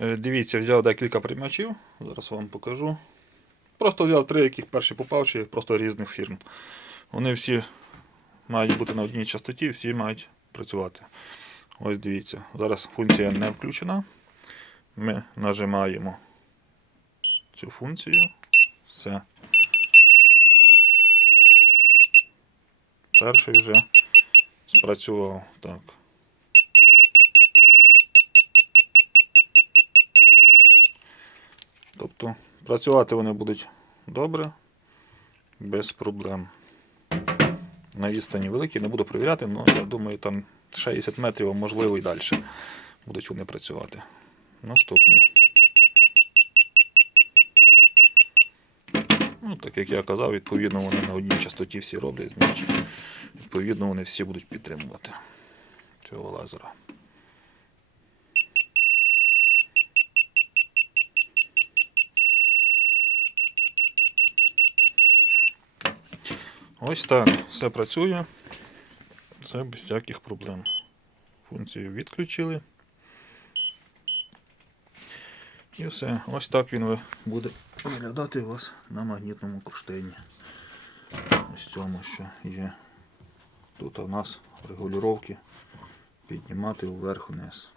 Е, Дивіться, взяв декілька приймачів, зараз вам покажу. Просто взяв три, яких перші попавші, просто різних фірм. Вони всі мають бути на одній частоті, всі мають працювати. Ось дивіться, зараз функція не включена. Ми нажимаємо цю функцію. Все. Перший вже спрацював. Так. Тобто працювати вони будуть добре, без проблем. На відстані великі, не буду перевіряти, але я думаю, там 60 метрів, а можливо і далі будуть вони працювати. Наступний. Ну, так як я казав, відповідно вони на одній частоті всі роблять, значить, відповідно вони всі будуть підтримувати цього лазера. Ось так, все працює. Це без всяких проблем. Функцію відключили. І все. Ось так він буде виглядати у вас на магнітному кронштейні. Ось цьому, що є. Тут у нас регулювання піднімати вверх-вниз.